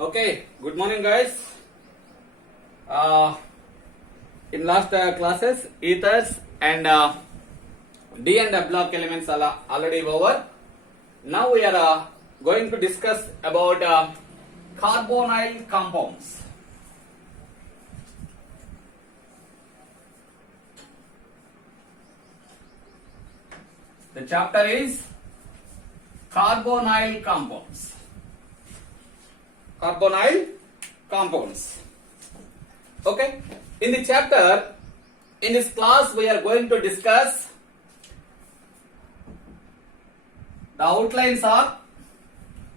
Okay, good morning guys. In last classes, ethers and D and F block elements are already over. Now we are going to discuss about carbonyl compounds. The chapter is carbonyl compounds. Carbonyl compounds. Okay. In the chapter, in this class, we are going to discuss the outlines are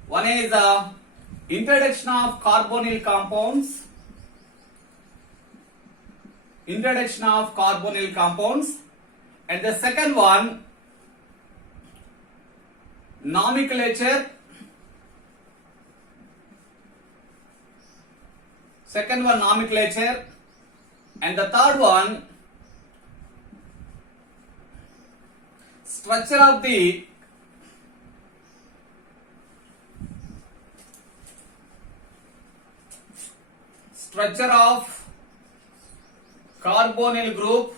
one is introduction of carbonyl compounds. Introduction of carbonyl compounds, and the second one nomenclature. Second one nomenclature, and the third one structure of the carbonyl group.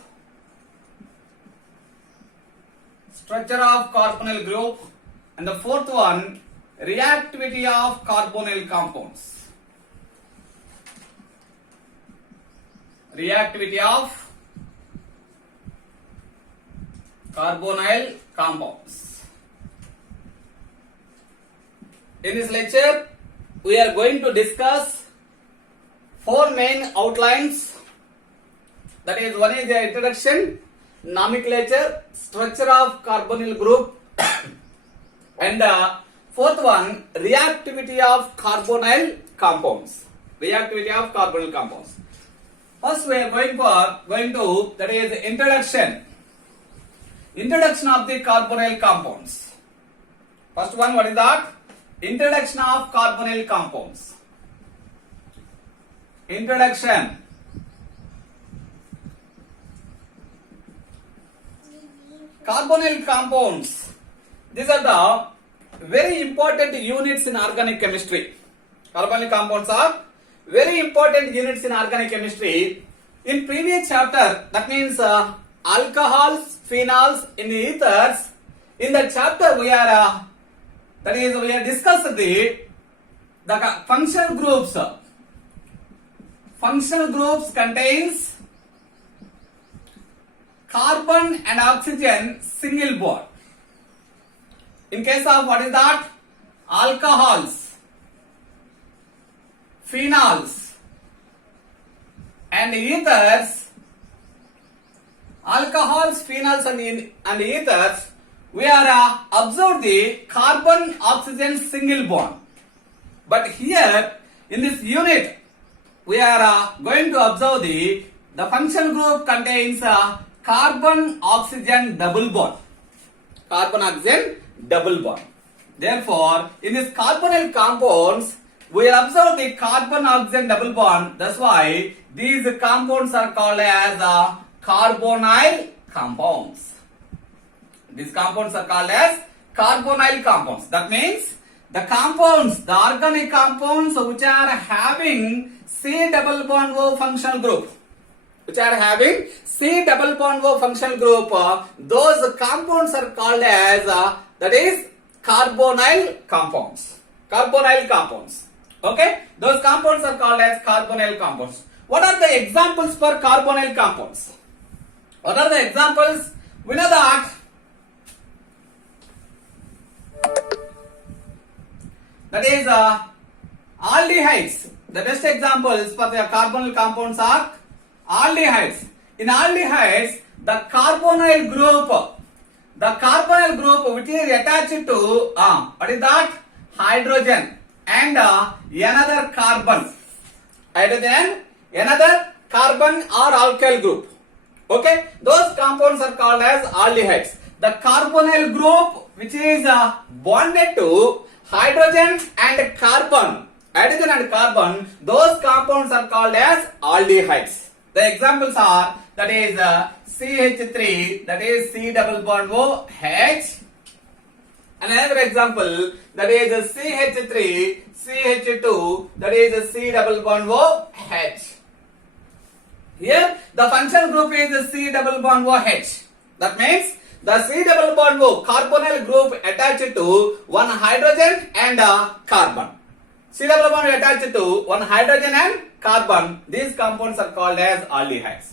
Structure of carbonyl group, and the fourth one reactivity of carbonyl compounds. Reactivity of carbonyl compounds. In this lecture, we are going to discuss four main outlines. That is, one is the introduction, nomenclature, structure of carbonyl group, and the fourth one reactivity of carbonyl compounds. Reactivity of carbonyl compounds. First, we are going to that is introduction. Introduction of the carbonyl compounds. First one, what is that? Introduction of carbonyl compounds. Introduction. Carbonyl compounds. These are the very important units in organic chemistry. Carbonyl compounds are very important units in organic chemistry. In previous chapter, that means alcohols, phenols, in ethers. In that chapter, we are discussed the functional groups. Functional groups contains carbon and oxygen single bond. In case of what is that? Alcohols, phenols, and ethers. Alcohols, phenols, and ethers, we are observe the carbon oxygen single bond. But here in this unit, we are going to observe the functional group contains carbon oxygen double bond. Carbon oxygen double bond. Therefore, in this carbonyl compounds, we observe the carbon oxygen double bond. That's why these compounds are called as carbonyl compounds. These compounds are called as carbonyl compounds. That means the compounds, the organic compounds which are having C double bond O functional group, which are having C double bond O functional group, those compounds are called as that is carbonyl compounds. Carbonyl compounds. Okay, those compounds are called as carbonyl compounds. What are the examples for carbonyl compounds? What are the examples? We know that is aldehydes. The best examples for the carbonyl compounds are aldehydes. In aldehydes, the carbonyl group which is attached to what is that? Hydrogen and another carbon. Hydrogen and another carbon or alkyl group. Okay, those compounds are called as aldehydes. The carbonyl group which is bonded to hydrogen and carbon, those compounds are called as aldehydes. The examples are that is CH3, that is C double bond O H, And another example, that is CH3, CH2, that is C double bond OH. Here the functional group is C double bond OH. That means the C double bond O carbonyl group attached to one hydrogen and a carbon. C double bond attached to one hydrogen and carbon. These compounds are called as aldehydes.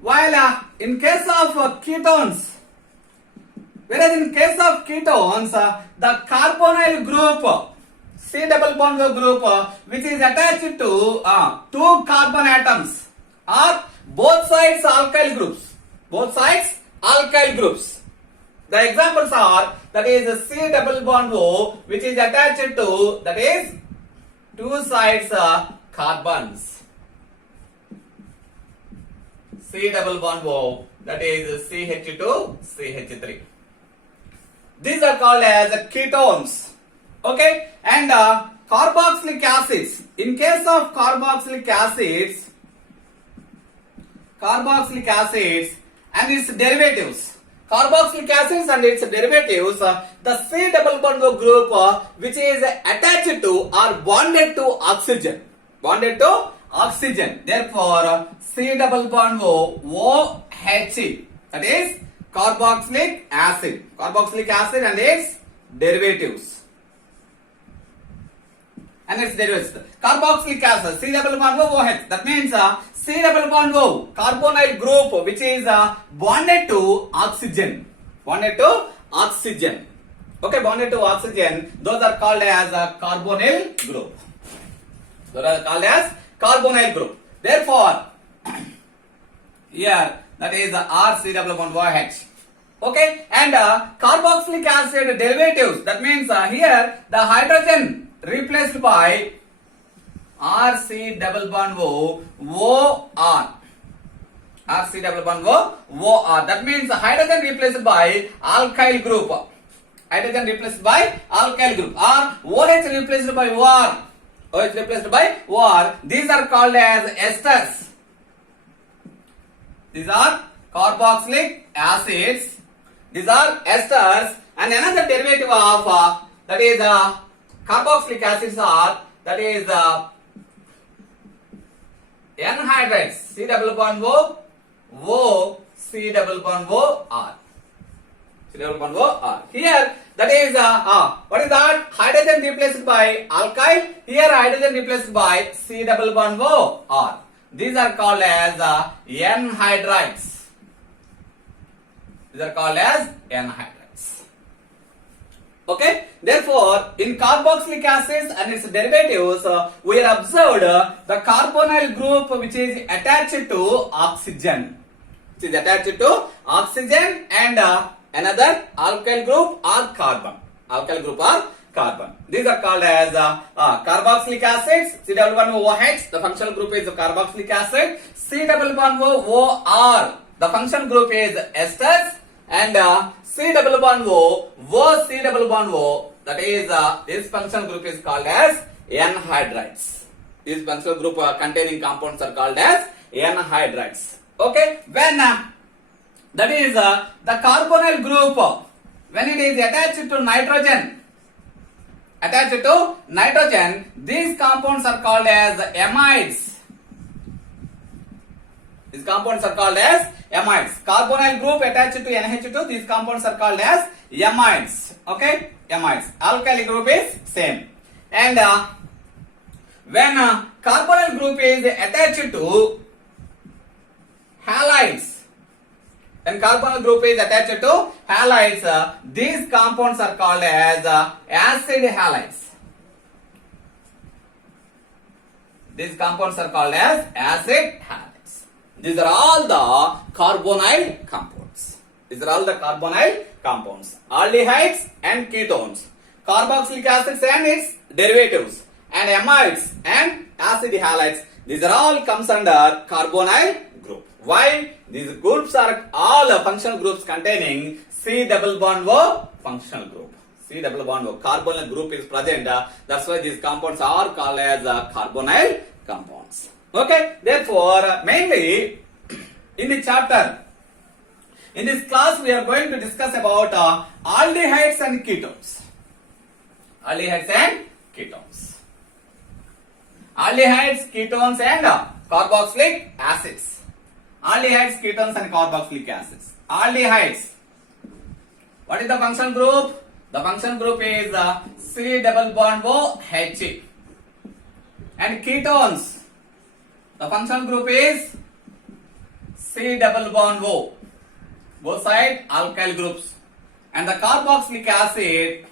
While in case of ketones, whereas in case of ketones, the carbonyl group, C double bond O group, which is attached to two carbon atoms, are both sides alkyl groups. Both sides alkyl groups. The examples are, that is C double bond O, which is attached to, that is two sides carbons. C double bond O, that is CH2, CH3. These are called as ketones. Okay, and carboxylic acids. In case of carboxylic acids and its derivatives. Carboxylic acids and its derivatives, the C double bond O group which is attached to or bonded to oxygen. Bonded to oxygen. Therefore, C double bond O, OH, that is carboxylic acid. Carboxylic acid and its derivatives. And its derivatives. Carboxylic acid, C double bond O, OH. That means C double bond O, carbonyl group which is bonded to oxygen. Bonded to oxygen. Okay, bonded to oxygen. Those are called as a carbonyl group. Those are called as carbonyl group. Therefore, here that is RC double bond OH. Okay, and carboxylic acid derivatives. That means here the hydrogen replaced by RC double bond O, OR. RC double bond O, OR. That means hydrogen replaced by alkyl group. Hydrogen replaced by alkyl group. Or OH replaced by OR. OH replaced by OR. These are called as esters. These are carboxylic acids. These are esters. And another derivative of that is carboxylic acids are, that is anhydrides. C double bond O, O, C double bond O, R. C double bond O, R. Here, that is what is that? Hydrogen replaced by alkyl. Here, hydrogen replaced by C double bond O, R. These are called as anhydrides. These are called as anhydrides. Okay. Therefore, in carboxylic acids and its derivatives, we have observed the carbonyl group which is attached to oxygen. It is attached to oxygen and another alkyl group or carbon. Alkyl group or carbon. These are called as carboxylic acids. C double bond OH. The functional group is carboxylic acid. C double bond OR. The functional group is esters. And C double bond O, C double bond O, that is this functional group is called as anhydrides. This functional group containing compounds are called as anhydrides. Okay, when that is the carbonyl group, when it is attached to nitrogen, these compounds are called as amides. These compounds are called as amides. Carbonyl group attached to NH2, these compounds are called as amides. Okay, amides. Alkyl group is same. And when carbonyl group is attached to halides, when carbonyl group is attached to halides, these compounds are called as acid halides. These compounds are called as acid halides. These are all the carbonyl compounds. These are all the carbonyl compounds. Aldehydes and ketones. Carboxylic acids and its derivatives. And amides and acid halides. These are all comes under carbonyl group. Why? These groups are all functional groups containing C double bond O functional group. C double bond O. Carbonyl group is present. That's why these compounds are called as carbonyl compounds. Okay, therefore, mainly in the chapter, In this class, we are going to discuss about aldehydes and ketones. Aldehydes and ketones. Aldehydes, ketones, and carboxylic acids. Aldehydes, ketones, and carboxylic acids. Aldehydes. What is the functional group? The functional group is C double bond O H. And ketones. The functional group is C double bond O. Both side alkyl groups. And the carboxylic acid,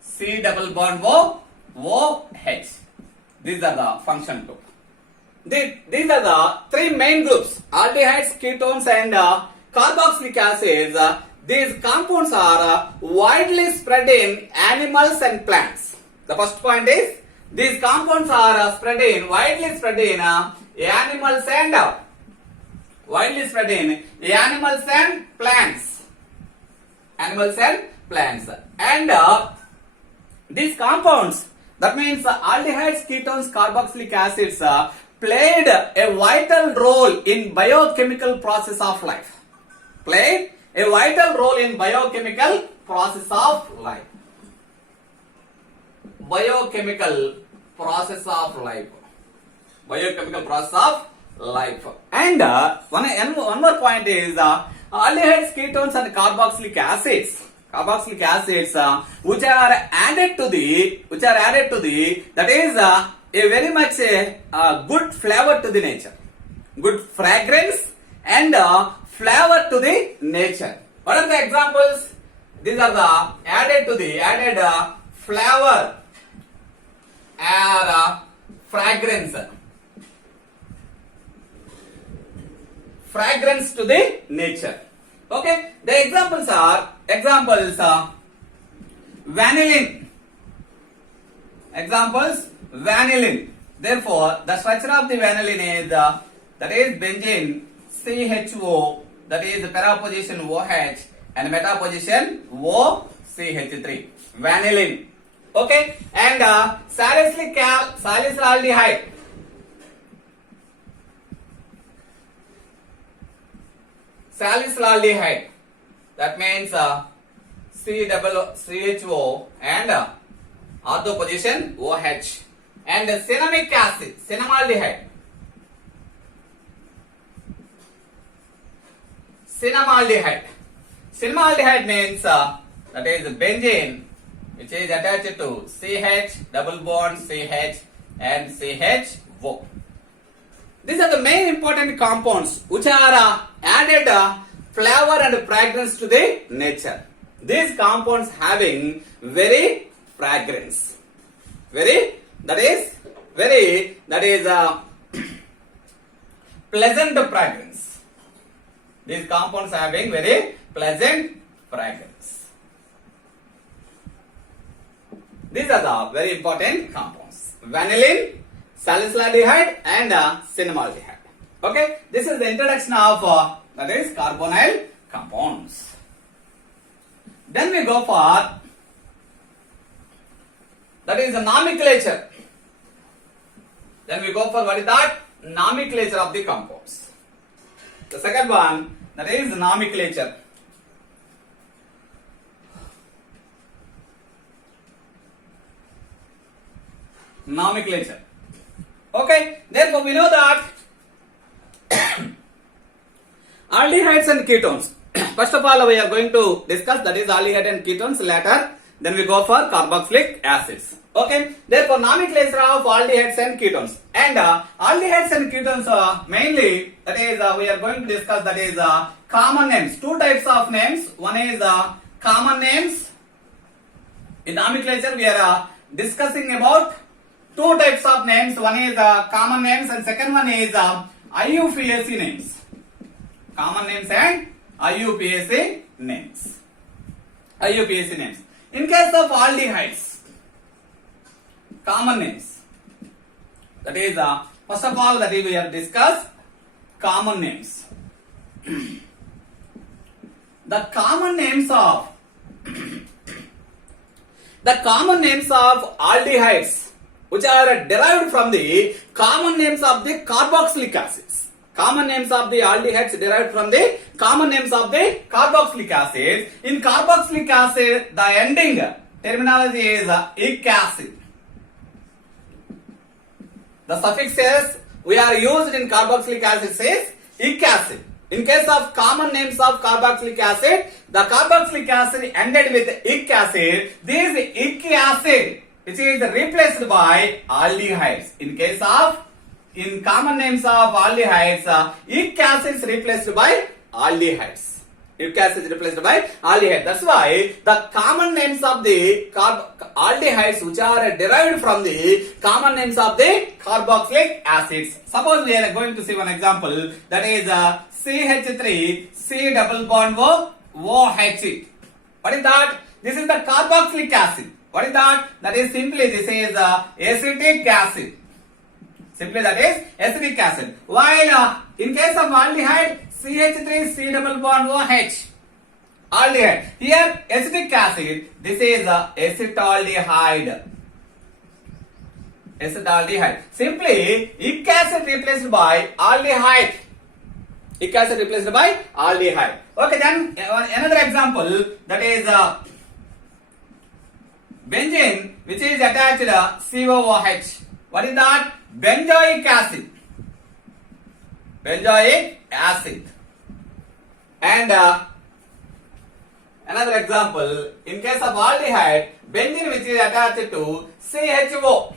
C double bond O, OH. These are the function group. These are the three main groups: aldehydes, ketones, and carboxylic acids. These compounds are widely spread in animals and plants. The first point is these compounds are widely spread in animals and plants. And these compounds, that means aldehydes, ketones, carboxylic acids, played a vital role in biochemical process of life. Played a vital role in biochemical process of life. Biochemical process of life. And one more point is aldehydes, ketones, and carboxylic acids. Which are added to the that is a very much good flavor to the nature, good fragrance and flavor to the nature. What are the examples? These are the added flavor or fragrance to the nature. Okay, the examples are vanillin. Therefore, the structure of the vanillin is that is benzene CHO, that is para position OH and meta position OCH3. Vanillin. Okay, and salicylaldehyde. Salicylaldehyde. That means CHO and ortho position OH. And cinnamic acid, cinnamaldehyde. Cinnamaldehyde means that is benzene, which is attached to CH, double bond CH and CHO. These are the main important compounds which are added flavor and fragrance to the nature. These compounds having very fragrance, that is pleasant fragrance. These compounds having very pleasant fragrance. These are the very important compounds: vanillin, salicylaldehyde, and cinnamaldehyde. Okay, this is the introduction of that is carbonyl compounds. Then we go for that is the nomenclature. Then we go for what is that? Nomenclature of the compounds. The second one, that is nomenclature. Okay, therefore we know that aldehydes and ketones. First of all, we are going to discuss that is aldehyde and ketones later. Then we go for carboxylic acids. Okay, therefore nomenclature of aldehydes and ketones. And aldehydes and ketones mainly, that is we are going to discuss that is common names. Two types of names. One is common names. In nomenclature we are discussing about two types of names. One is common names and second one is IUPAC names. Common names and IUPAC names. In case of aldehydes, common names. That is first of all that we have discussed common names. The common names of aldehydes which are derived from the common names of the carboxylic acids. Common names of the aldehydes derived from the common names of the carboxylic acids. In carboxylic acid, the ending terminology is ic acid. The suffixes we are used in carboxylic acid says ic acid. In case of common names of carboxylic acid, the carboxylic acid ended with ic acid. This ic acid, which is replaced by aldehydes. In common names of aldehydes, ic acid is replaced by aldehydes. Ic acid is replaced by aldehyde. That's why the common names of the aldehydes, which are derived from the common names of the carboxylic acids. Suppose we are going to see one example, that is CH3 C double bond O OH. What is that? This is the carboxylic acid. What is that? That is simply this is acetic acid. Simply that is acetic acid. While in case of aldehyde, CH3 C double bond OH. Aldehyde. Here acetic acid, this is acetaldehyde. Acetaldehyde. Simply ic acid replaced by aldehyde. Ic acid replaced by aldehyde. Okay, then another example, that is benzene, which is attached COOH. What is that? Benzoic acid. Benzoic acid. And another example, in case of aldehyde, benzene which is attached to CHO.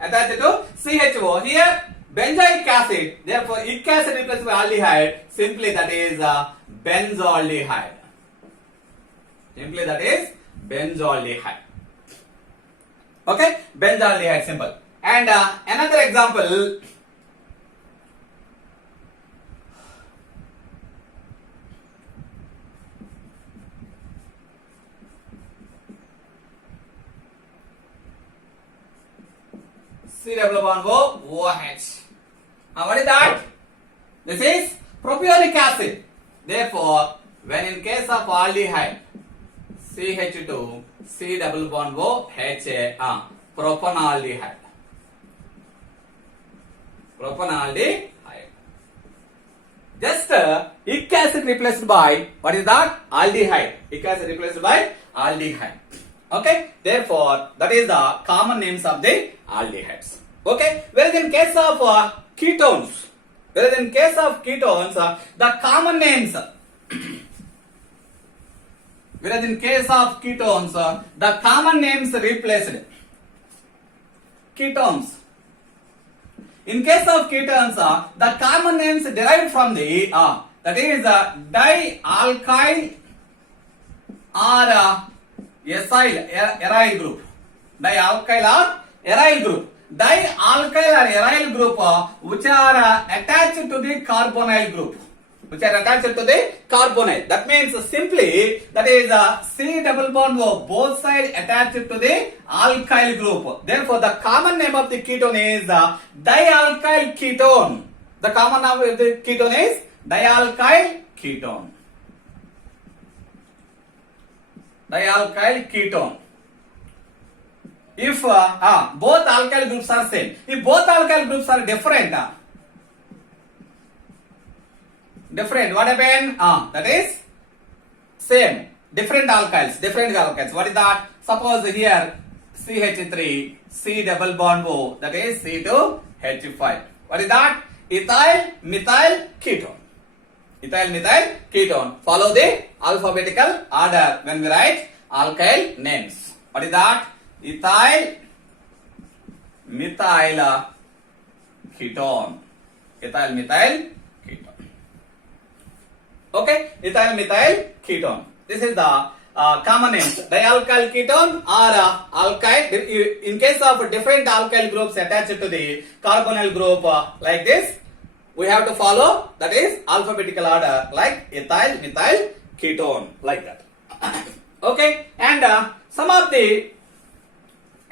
Attached to CHO. Here benzoic acid, therefore ic acid replaced by aldehyde, simply that is benzaldehyde. Simply that is benzaldehyde. Okay, benzaldehyde, simple. And another example, C double bond O OH. What is that? This is propionic acid. Therefore, when in case of aldehyde, CH2 C double bond O HA, propanaldehyde. Propanaldehyde. Just ic acid replaced by, what is that? Aldehyde. Ic acid replaced by aldehyde. Okay, therefore that is the common names of the aldehydes. Okay, whereas in case of ketones, the common names, whereas in case of ketones, the common names replaced. Ketones. In case of ketones, the common names derived from the that is dialkyl or aryl group. Dialkyl or aryl group. Dialkyl or aryl group which are attached to the carbonyl group. That means simply that is C double bond O, both sides attached to the alkyl group. Therefore, the common name of the ketone is dialkyl ketone. The common name of the ketone is dialkyl ketone. Dialkyl ketone. If both alkyl groups are same, if both alkyl groups are different, what happened? That is same, different alkyls. What is that? Suppose here CH3 C double bond O, that is C2H5. What is that? Ethyl methyl ketone. Ethyl methyl ketone. Follow the alphabetical order when we write alkyl names. What is that? Ethyl methyl ketone. Ethyl methyl ketone. Okay, ethyl methyl ketone. This is the common names. Dialkyl ketone or alkyl. In case of different alkyl groups attached to the carbonyl group like this, we have to follow, that is alphabetical order, like ethyl methyl ketone, like that. Okay, and some of the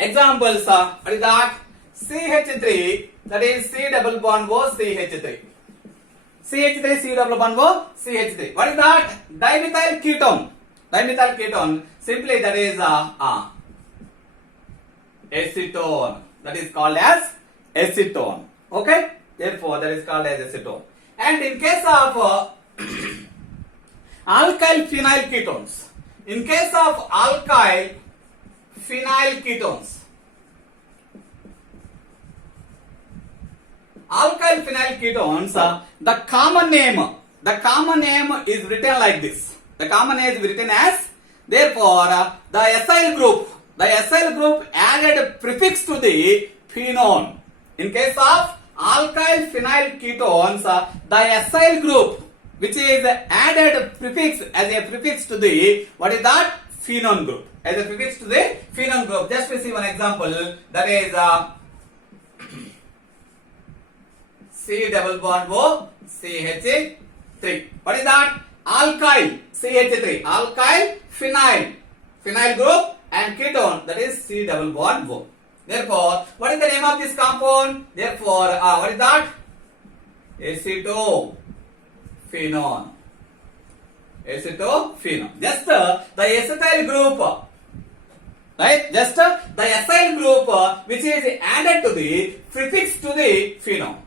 examples are that CH3, that is C double bond O CH3. CH3 C double bond O CH3. What is that? Dimethyl ketone. Dimethyl ketone. Simply that is acetone. that is called as acetone. Okay, therefore that is called as acetone. And in case of alkyl phenyl ketones, in case of alkyl phenyl ketones, alkyl phenyl ketones, the common name is written like this. The common name is written as, therefore, the acyl group added prefix to the phenone. In case of alkyl phenyl ketones, the acyl group which is added prefix as a prefix to the, what is that? Phenone group. As a prefix to the phenone group. Just to see one example, that is C double bond O CH3. What is that? Alkyl CH3. Alkyl phenyl group and ketone, that is C double bond O. Therefore, what is the name of this compound? Therefore, what is that? Acetophenone. Acetophenone. Just the acetyl group, right? Just the acyl group which is added to the prefix to the phenone.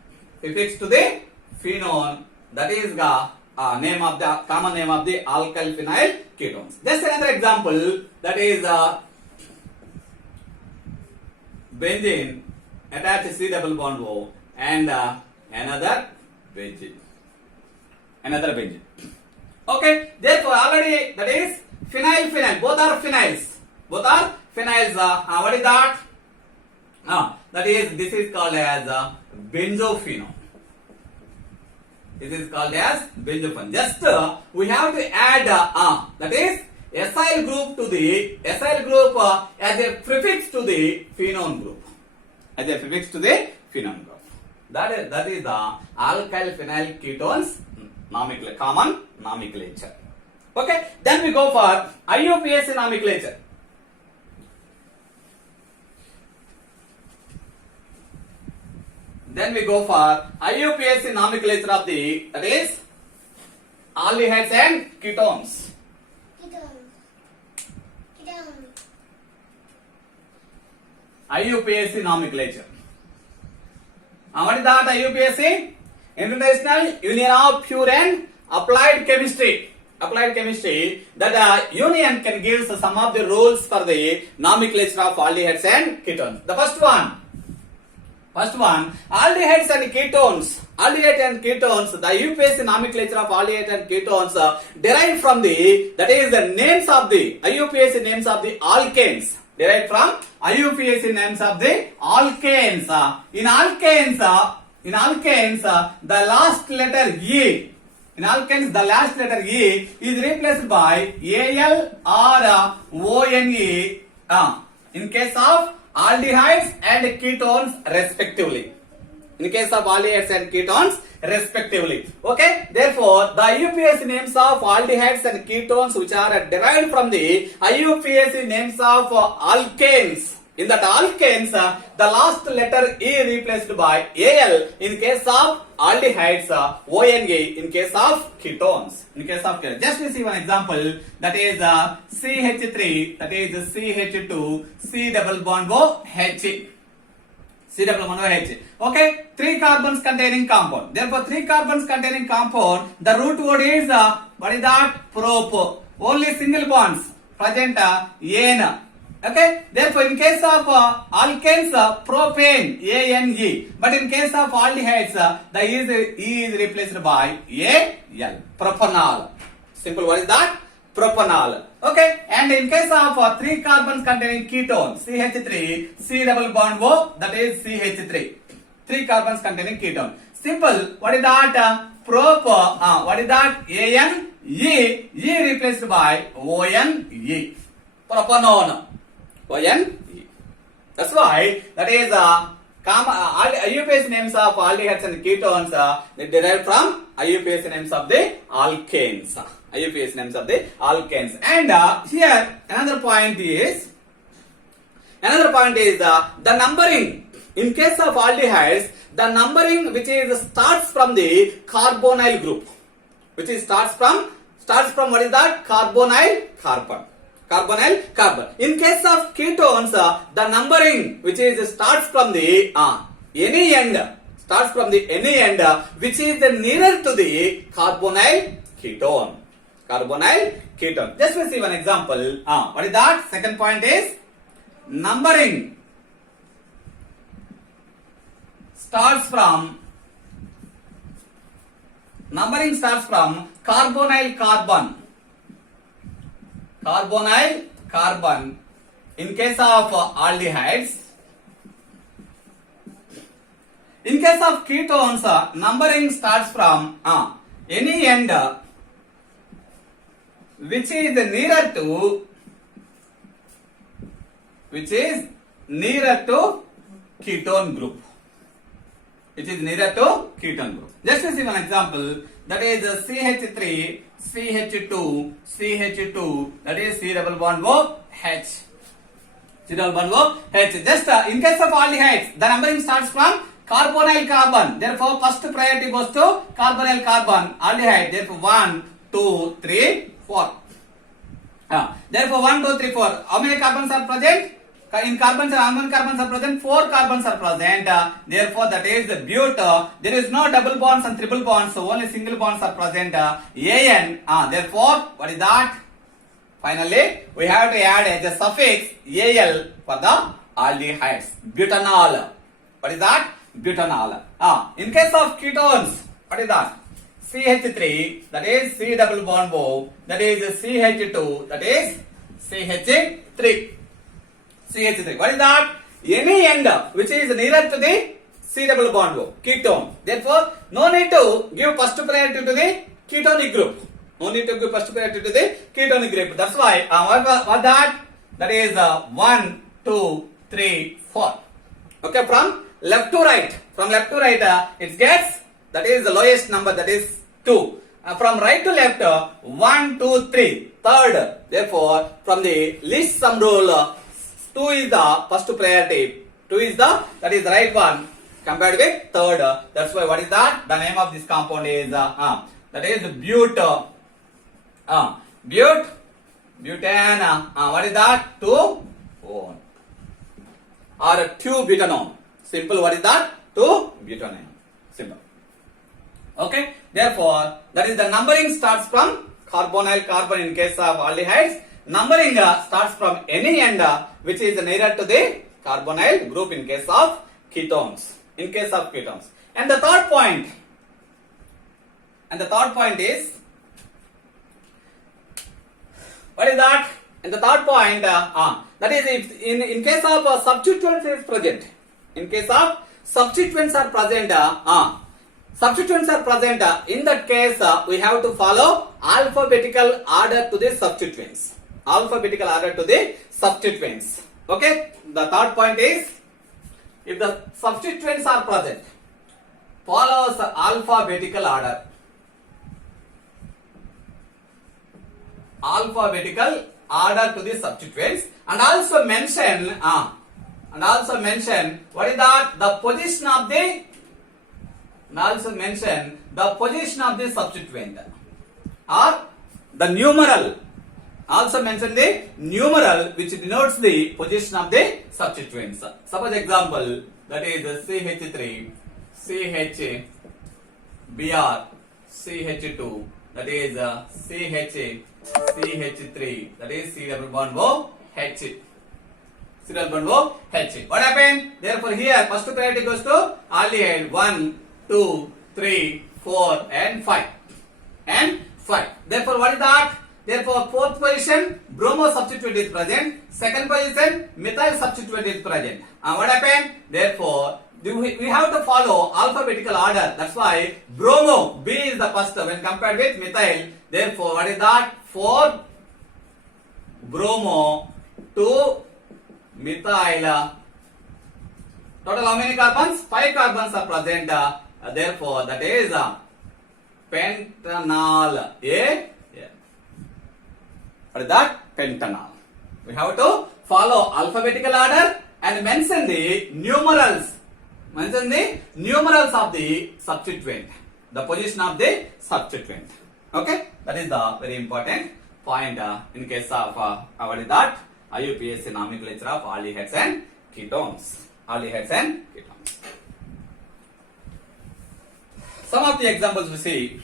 Prefix to the phenone. That is the name of the common name of the alkyl phenyl ketones. Just another example, that is benzene attached C double bond O and another benzene. Okay, therefore already that is phenyl, both are phenyls. What is that? That is, this is called as benzophenone. This is called as benzophenone. Just we have to add that is acyl group to the acyl group as a prefix to the phenone group. As a prefix to the phenone group. That is the alkyl phenyl ketones common nomenclature. Okay, then we go for IUPAC nomenclature. Then we go for IUPAC nomenclature of the, that is aldehydes and ketones. IUPAC nomenclature. What is that IUPAC? International Union of Pure and Applied Chemistry. That union can give some of the rules for the nomenclature of aldehydes and ketones. The first one, aldehydes and ketones. Aldehydes and ketones, the IUPAC nomenclature of aldehydes and ketones derived from the, that is the names of the IUPAC names of the alkanes. Derived from IUPAC names of the alkanes. In alkanes, the last letter E. In alkanes, the last letter E is replaced by Al or One. In case of aldehydes and ketones respectively. In case of aldehydes and ketones respectively. Okay, therefore the IUPAC names of aldehydes and ketones which are derived from the IUPAC names of alkanes. In that alkanes, the last letter E replaced by Al in case of aldehydes, One in case of ketones. Just to see one example, that is CH3, that is CH2, C double bond O H. C double bond O H. Okay, 3 carbons containing compound. Therefore, 3 carbons containing compound, the root word is what is that? Prop. Only single bonds present N. Okay, therefore in case of alkanes, propane, ANE, but in case of aldehydes, the E is replaced by AL, propanol. Simple, what is that? Propanol. Okay, and in case of 3 carbons containing ketone, CH3, C double bond O, that is CH3. 3 carbons containing ketone. Simple, what is that? What is that? ANE, E replaced by ONE, propanone. ONE. That's why that is IUPAC names of aldehydes and ketones they derive from IUPAC names of the alkanes. IUPAC names of the alkanes. And here another point is the numbering. In case of aldehydes, the numbering which is starts from the carbonyl group, which is starts from what is that? Carbonyl carbon. Carbonyl carbon. In case of ketones, the numbering which is starts from the any end, starts from the any end which is nearer to the carbonyl ketone. Carbonyl ketone. Just we see one example. What is that? Second point is numbering starts from carbonyl carbon. Carbonyl carbon. In case of aldehydes. In case of ketones, numbering starts from any end which is nearer to ketone group. Which is nearer to ketone group. Just to see one example, that is CH3, CH2, CH2, that is C double bond O H. C double bond O H. Just in case of aldehydes, the numbering starts from carbonyl carbon. Therefore, first priority goes to carbonyl carbon, aldehyde. Therefore, 1, 2, 3, 4. Therefore, 1, 2, 3, 4. How many carbons are present? In carbons, how many carbons are present? 4 carbons are present. Therefore, that is the bute. There is no double bonds and triple bonds, so only single bonds are present. AN. Therefore, what is that? Finally, we have to add as a suffix AL for the aldehydes. Butanol. What is that? Butanol. In case of ketones, what is that? CH3, that is C double bond O, that is CH2, that is CH3. CH3. What is that? Any end which is nearer to the C double bond O, ketone. Therefore, no need to give first priority to the ketonic group. No need to give first priority to the ketonic group. That's why, what that? That is 1, 2, 3, 4. Okay, from left to right. From left to right, it gets, that is the lowest number, that is 2. From right to left, 1, 2, 3. Third. Therefore, from the least sum rule, 2 is the first priority. 2 is that is the right one compared with third. That's why what is that? The name of this compound is that is bute. Butane. What is that? 2-one. Or 2-butanone. Simple. What is that? 2-butanone. Simple. Okay. Therefore, that is the numbering starts from carbonyl carbon in case of aldehydes. Numbering starts from any end which is nearer to the carbonyl group in case of ketones. In case of ketones. And the third point is, what is that? And the third point, that is if in case of substituents is present. In case of substituents are present, in that case, we have to follow alphabetical order to the substituents. Alphabetical order to the substituents. Okay? The third point is, if the substituents are present, follows alphabetical order. Alphabetical order to the substituents, and also mention, what is that? The position of the, and also mention the position of the substituent, or the numeral. Also mention the numeral which denotes the position of the substituents. Suppose example, that is CH3, CH, CH2, that is CH3, that is C double bond O H. C double bond O H. What happened? Therefore, here first priority goes to aldehyde 1, 2, 3, 4, and 5. Therefore, what is that? Therefore, fourth position, bromo substituent is present. Second position, methyl substituent is present. What happened? Therefore, we have to follow alphabetical order. That's why bromo, B is the first when compared with methyl. Therefore, what is that? 4 bromo, 2 methyl. Total how many carbons? 5 carbons are present. Therefore, that is pentanol. What is that? Pentanol. We have to follow alphabetical order and mention the numerals. Mention the numerals of the substituent. The position of the substituent. Okay? That is the very important point in case of what is that? IUPAC nomenclature of aldehydes and ketones. Aldehydes and ketones. Some of the examples we see.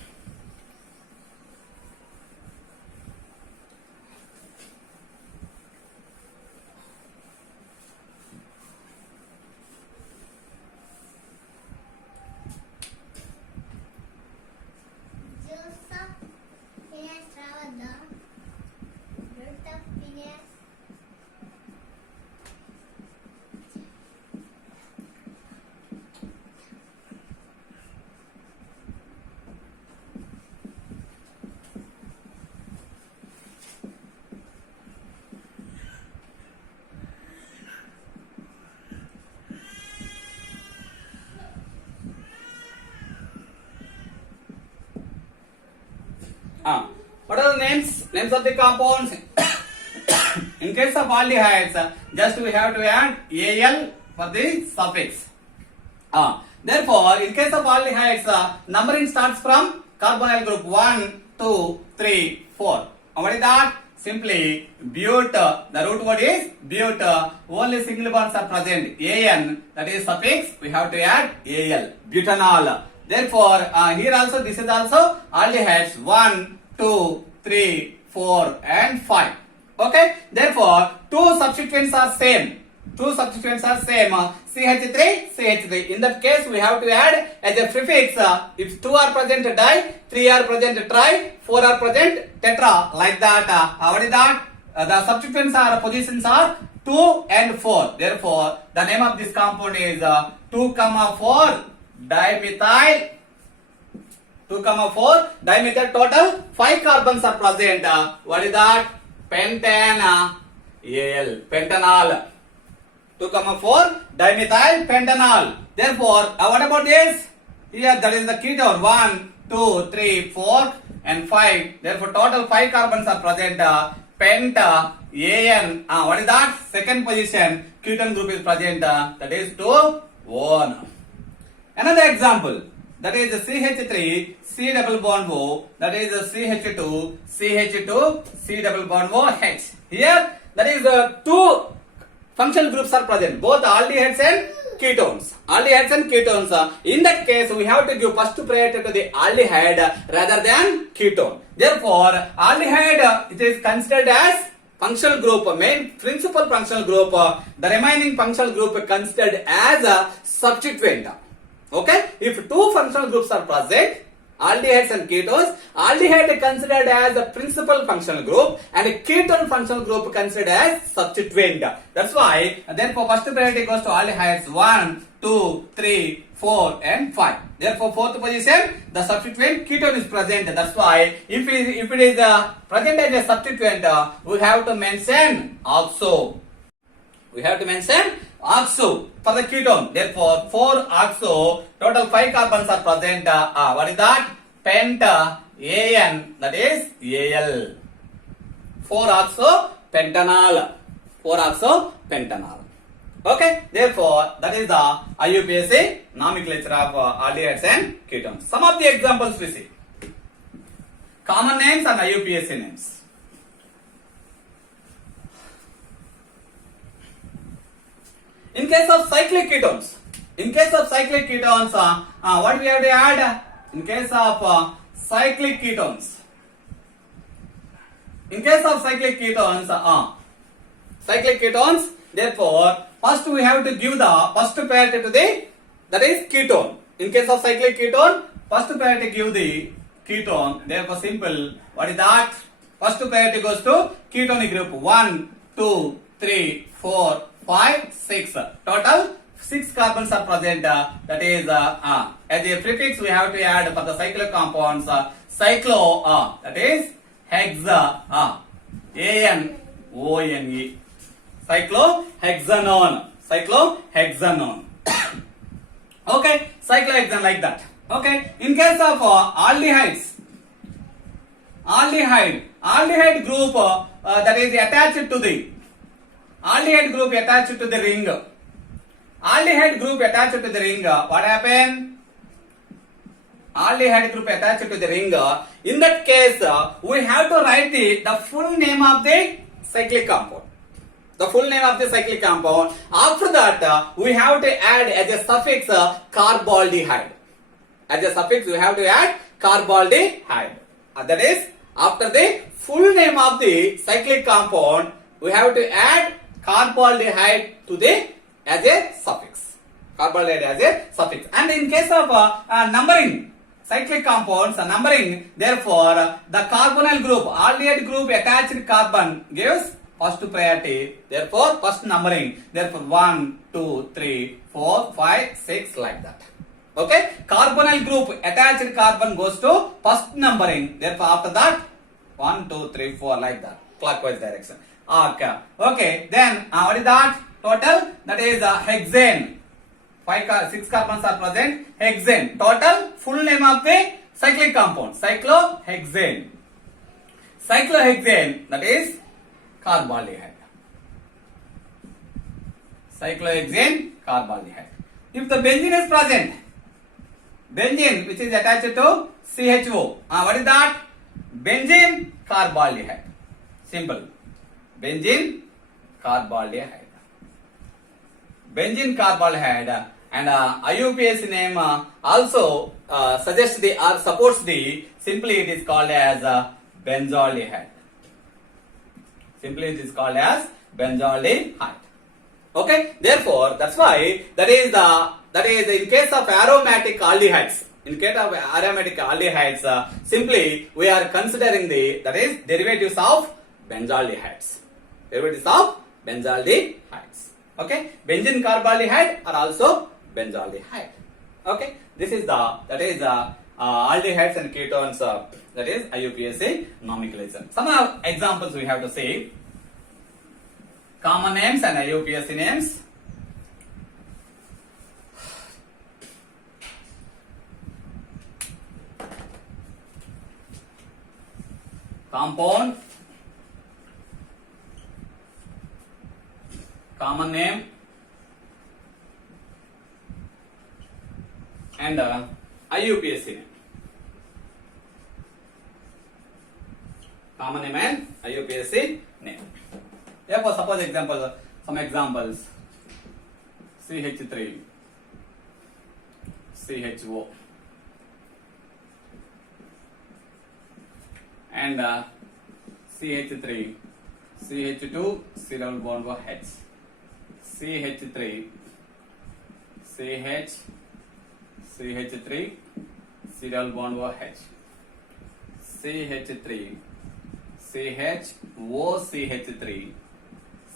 What are the names? Names of the compounds. In case of aldehydes, just we have to add Al for the suffix. Therefore, in case of aldehydes, numbering starts from carbonyl group 1, 2, 3, 4. What is that? Simply but. The root word is but. Only single bonds are present. An, that is suffix, we have to add Al. Butanol. Therefore, here also, this is also aldehydes 1, 2, 3, 4 and 5. Okay. Therefore, two substituents are same. Two substituents are same. CH3, CH3. In that case, we have to add as a prefix. If 2 are present, di. 3 are present, tri. 4 are present, tetra. Like that. What is that? The substituents are positions are 2 and 4. Therefore, the name of this compound is 2, 4 dimethyl. 2, 4 dimethyl. Total 5 carbons are present. What is that? Pentanal. Pentanol. 2, 4 dimethyl pentanol. Therefore, what about this? Here that is the ketone. 1, 2, 3, 4 and 5. Therefore, total 5 carbons are present. Penta, An. What is that? Second position. Ketone group is present. That is 2, 1. Another example. That is the CH3, C double bond O. That is the CH2, CH2, C double bond O H. Here, that is the 2 functional groups are present. Both aldehydes and ketones. Aldehydes and ketones. In that case, we have to give first priority to the aldehyde rather than ketone. Therefore, aldehyde it is considered as functional group, main principal functional group. The remaining functional group considered as a substituent. Okay, if 2 functional groups are present, aldehydes and ketones, aldehyde considered as a principal functional group and a ketone functional group considered as substituent. That's why, therefore, first priority goes to aldehydes 1, 2, 3, 4 and 5. Therefore, fourth position, the substituent ketone is present. That's why, if it is present as a substituent, we have to mention oxo. We have to mention oxo for the ketone. Therefore, 4 oxo, total 5 carbons are present. What is that? Penta, An, that is Al. 4 oxo pentanol. 4 oxo pentanol. Okay, therefore, that is the IUPAC nomenclature of aldehydes and ketones. Some of the examples we see. Common names and IUPAC names. In case of cyclic ketones, what we have to add? In case of cyclic ketones, therefore, first we have to give the first priority to the, that is ketone. In case of cyclic ketone, first priority give the ketone. Therefore, simple. What is that? First priority goes to ketone group. 1, 2, 3, 4, 5, 6. Total 6 carbons are present. That is as a prefix we have to add for the cyclic compounds cyclo. That is hexa. ANONE. Cyclohexanone. Okay, cyclohexane like that. Okay, in case of aldehydes, aldehyde group that is attached to the aldehyde group attached to the ring. Aldehyde group attached to the ring. What happened? aldehyde group attached to the ring, in that case, we have to write the full name of the cyclic compound. The full name of the cyclic compound. After that, we have to add as a suffix carbaldehyde. As a suffix, we have to add carbaldehyde. That is, after the full name of the cyclic compound, we have to add carbaldehyde to the as a suffix. Carbaldehyde as a suffix. And in case of numbering, cyclic compounds, numbering, therefore, the carbonyl group, aldehyde group attached carbon gives first priority. Therefore, first numbering. Therefore, 1, 2, 3, 4, 5, 6, like that. Okay? Carbonyl group attached carbon goes to first numbering. Therefore, after that, 1, 2, 3, 4, like that. Clockwise direction. Okay. Okay. Then, what is that? Total? That is hexane. 6 carbons are present. Hexane. Total full name of the cyclic compound. Cyclohexane. Cyclohexane. That is carbaldehyde. Cyclohexane, carbaldehyde. If the benzene is present, benzene which is attached to CHO. What is that? Benzene, carbaldehyde. Simple. Benzene, carbaldehyde. Benzene carbaldehyde, and IUPAC name also suggests the or supports the, simply it is called as benzaldehyde. Simply it is called as benzaldehyde. Okay, therefore that's why that is in case of aromatic aldehydes. In case of aromatic aldehydes, simply we are considering the, that is, derivatives of benzaldehydes. Derivatives of benzaldehydes. Okay, benzene carbaldehyde are also benzaldehyde. Okay, this is aldehydes and ketones, that is IUPAC nomenclature. Some examples we have to see. Common names and IUPAC names. Compound, common name, and IUPAC name. Common name and IUPAC name. Therefore, suppose example, some examples. CH3, CHO, and CH3, CH2, C double bond H, CH3, CH, CH3, C double bond H, CH3, CH, OCH3,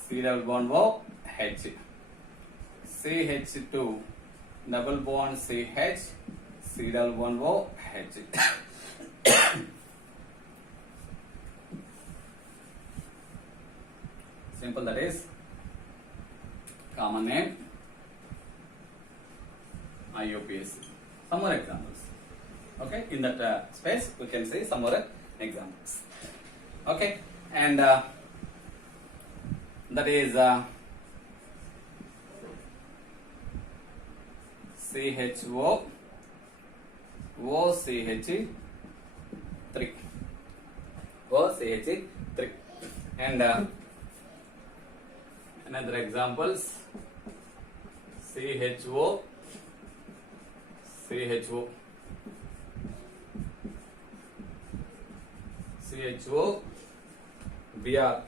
C double bond H, CH2, double bond CH, C double bond H. Simple, that is common name, IUPAC. Some more examples. Okay, in that space we can see some more examples. Okay, and that is CHO, OCH3, OCH3, and another examples, CHO, CHO, CHO, Br,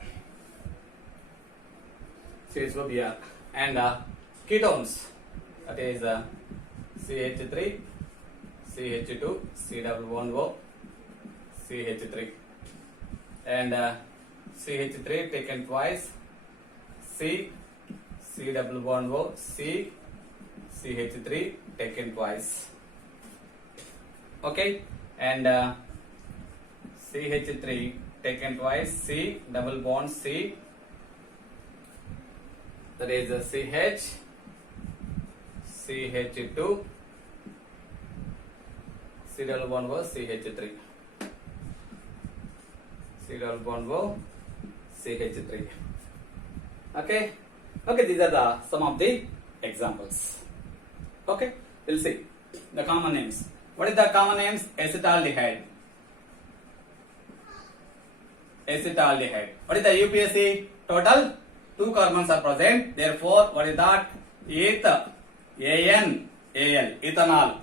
CHO, Br, and ketones, that is CH3, CH2, C double bond O, CH3, and CH3 taken twice, C, C double bond O, C, CH3 taken twice. Okay, and CH3 taken twice, C double bond C, that is CH, CH2, C double bond O, CH3, C double bond O, CH3. Okay, okay, these are some of the examples. Okay, we'll see the common names. What is the common name? Acetaldehyde. Acetaldehyde. What is the UPSC? Total 2 carbons are present. Therefore, what is that? Ether. AN, AL, ethanol.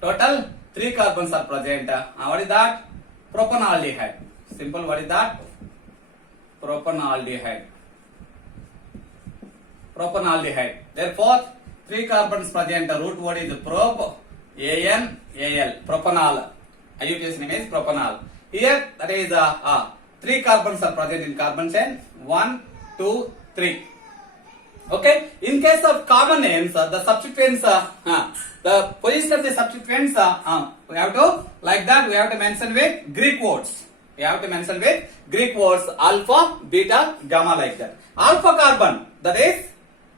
Total 3 carbons are present. What is that? Propanaldehyde. Simple. What is that? Propanaldehyde. Propanaldehyde. Therefore, 3 carbons present. Root word is prop. AN, AL. Propanol. IUPAC name is propanol. Here, that is 3 carbons are present in carbon chain. 1, 2, 3. Okay. In case of common names, the substituents, the position of the substituents, we have to, like that, we have to mention with Greek words. We have to mention with Greek words alpha, beta, gamma, like that. Alpha carbon, that is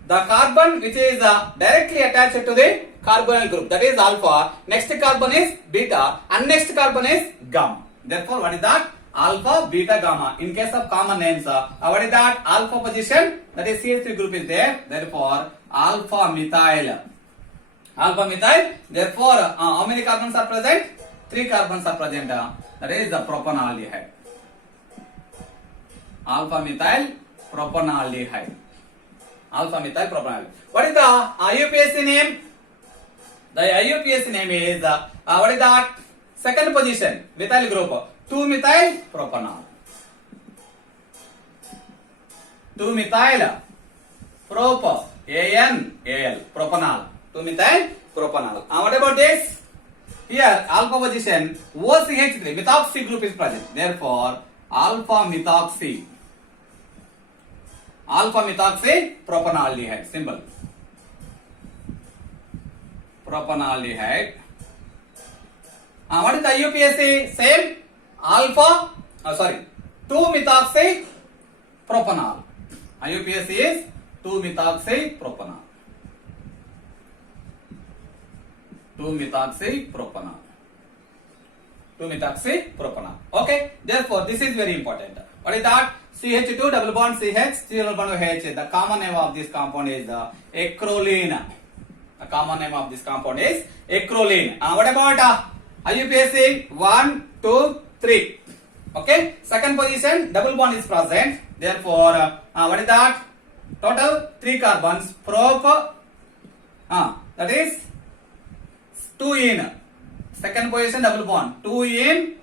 the carbon which is directly attached to the carbonyl group, that is alpha. Next carbon is beta, and next carbon is gamma. Therefore, what is that? Alpha, beta, gamma. In case of common names, what is that? Alpha position, that is CH3 group is there. Therefore, alpha methyl. Alpha methyl. Therefore, how many carbons are present? 3 carbons are present. That is the propanaldehyde. Alpha methyl propanaldehyde. Alpha methyl propanaldehyde. What is the IUPAC name? The IUPAC name is what is that? Second position, methyl group. 2-methyl propanol. 2-methyl prop. AN, AL. Propanol. 2-methyl propanol. What about this? Here, alpha position, OCH3, methoxy group is present. Therefore, alpha methoxy. Alpha methoxy propanaldehyde. Simple. Propanaldehyde. What is the IUPAC? Same. Alpha, 2-methoxy propanol. IUPAC is 2-methoxy propanol. 2-methoxy propanol. 2-methoxy propanol. Okay. Therefore, this is very important. What is that? CH2 double bond CH, C double bond H. The common name of this compound is acrolein. The common name of this compound is acrolein. What about IUPAC? 1, 2, 3. Okay. Second position, double bond is present. Therefore, what is that? Total 3 carbons. Prop. That is 2 in. Second position, double bond. 2 in.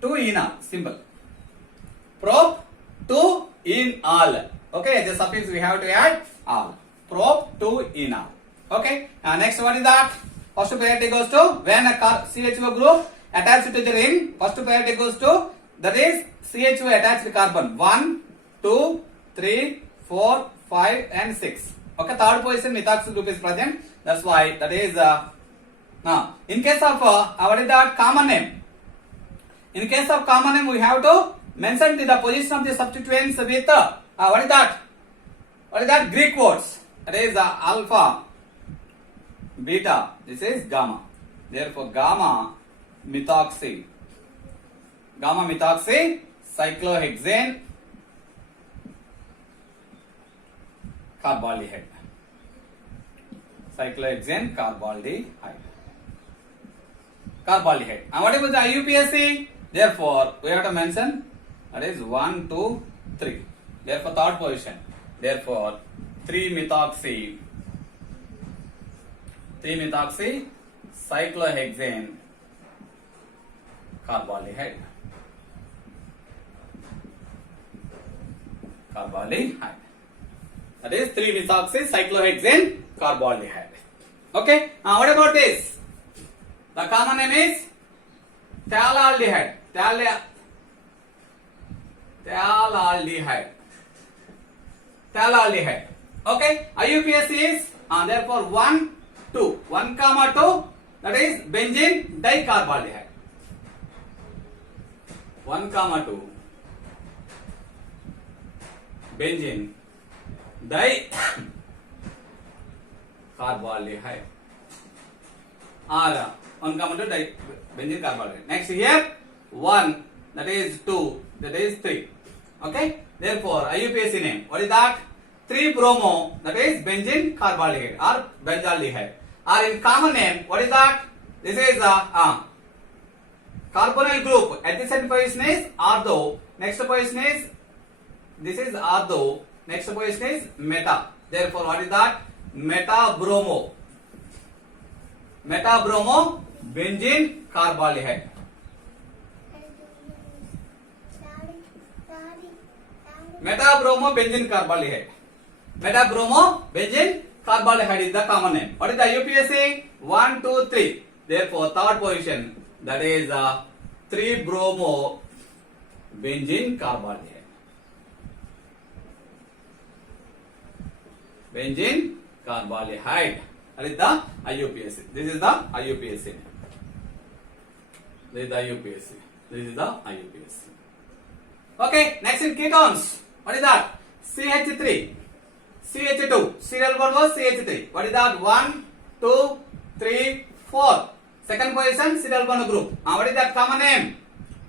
2 in. Simple. Prop 2 in all. Okay. The suffix we have to add all. Prop 2 in all. Okay. Next, what is that? First priority goes to when a CHO group attached to the ring. First priority goes to, that is CHO attached carbon. 1, 2, 3, 4, 5 and 6. Okay. Third position methoxy group is present. That's why that is in case of what is that? Common name. In case of common name, we have to mention the position of the substituents with what is that? What is that? Greek words. That is alpha, beta. This is gamma. Therefore, gamma methoxy. Gamma methoxy cyclohexane carbaldehyde. Cyclohexane carbaldehyde. Carbaldehyde. And what about the IUPAC? Therefore, we have to mention that is 1, 2, 3. Therefore, third position. Therefore, 3-methoxy. 3-methoxy cyclohexane carbaldehyde. Carbaldehyde. That is 3-methoxy cyclohexane carbaldehyde. Okay. What about this? The common name is phthalaldehyde. Phthalaldehyde. Phthalaldehyde. Okay. IUPAC is therefore 1, 2. 1, 2. That is benzene dicarbaldehyde. 1, 2. Benzene dicarbaldehyde. Or 1, 2 benzene carbaldehyde. Next here 1, that is 2, that is 3. Okay. Therefore, IUPAC name. What is that? 3-bromo, that is benzene carbaldehyde or benzaldehyde. Or in common name, what is that? This is carbonyl group. Adjacent position is ortho. Next position is, this is ortho. Next position is meta. Therefore, what is that? Meta-bromo. Meta-bromo benzene carbaldehyde. Meta-bromo benzene carbaldehyde. Meta-bromo benzene carbaldehyde is the common name. What is the IUPAC? 1, 2, 3. Therefore, third position, that is 3-bromo benzene carbaldehyde. Benzene carbaldehyde. That is the IUPAC. This is the IUPAC. This is the IUPAC. This is the IUPAC. Okay, next in ketones. What is that? CH3, CH2, serial bond was CH3. What is that? 1, 2, 3, 4. Second position, serial bond group. What is that common name?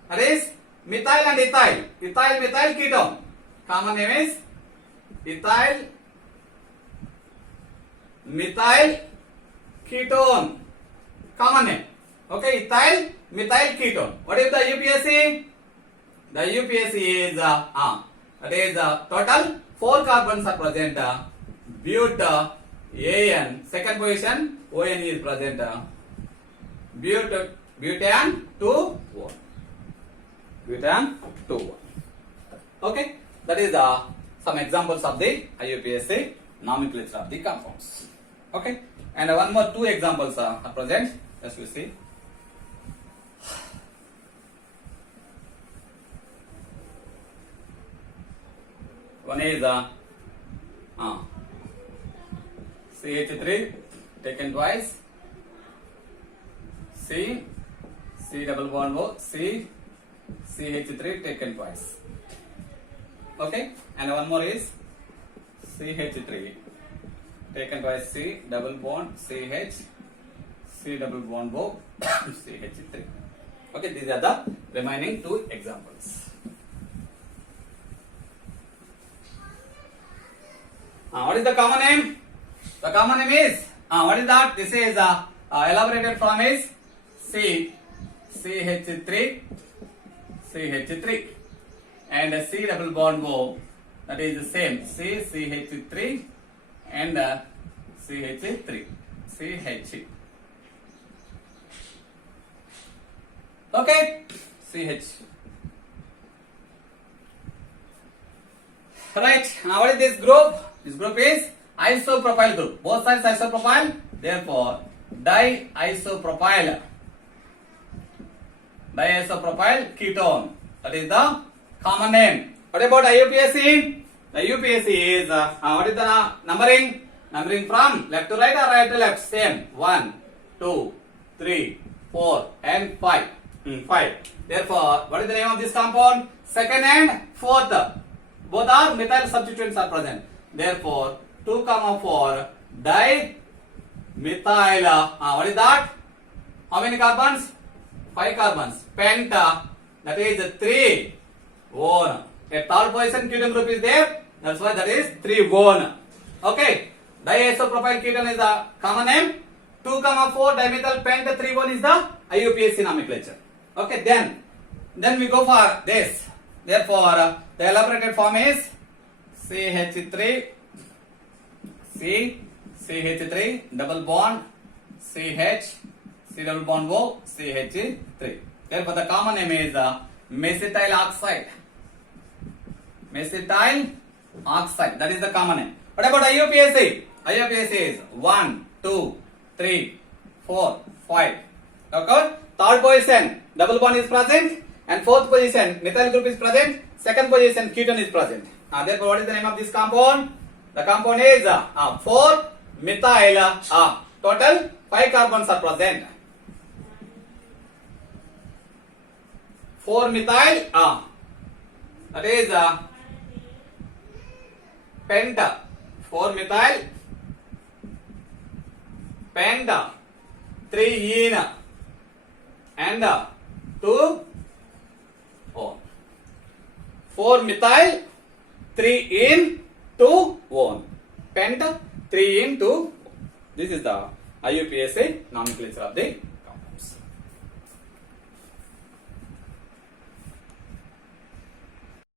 That is methyl and ethyl. Ethyl, methyl, ketone. Common name is ethyl, methyl, ketone. Common name. Okay, ethyl, methyl, ketone. What is the IUPAC? The IUPAC is that is total 4 carbons are present. But AN, second position, ON is present. Butane 2 1. Butane 2 1. Okay, that is some examples of the IUPAC nomenclature of the compounds. Okay, and one more 2 examples are present. As we see. One is CH3 taken twice, C double bond O, C CH3 taken twice. Okay, and one more is CH3 taken twice, C double bond CH, C double bond O, CH3. Okay, these are the remaining 2 examples. What is the common name? The common name is, what is that? This is elaborated form is CH3, CH3, and C double bond O, that is the same, CH3 and CH3, CH. Okay, CH. Right, now what is this group? This group is isopropyl group. Both sides isopropyl. Therefore, diisopropyl ketone. That is the common name. What about IUPAC? The IUPAC is what is the numbering? Numbering from left to right or right to left? Same. 1, 2, 3, 4, and 5. 5. Therefore, what is the name of this compound? Second and fourth. Both are methyl substituents are present. Therefore, 2, 4 dimethyl. What is that? How many carbons? 5 carbons. Penta. That is 3 one. A third position ketone group is there. That's why that is 3 one. Okay. Diisopropyl ketone is the common name. 2, 4 dimethyl penta 3 1 is the IUPAC nomenclature. Okay. Then we go for this. Therefore, the elaborated form is CH3, CH3, double bond, CH, C double bond O, CH3. Therefore, the common name is mesithyl oxide. Mesithyl oxide. That is the common name. What about IUPAC? IUPAC is 1, 2, 3, 4, 5. Okay? Third position, double bond is present. And fourth position, methyl group is present. Second position, ketone is present. Therefore, what is the name of this compound? The compound is 4-methyl. Total 5 carbons are present. 4-methyl. That is penta. 4-methyl penta. 3-ene and 2 one. 4-methyl 3-ene 2 one. Penta 3-ene 2. This is the IUPAC nomenclature of the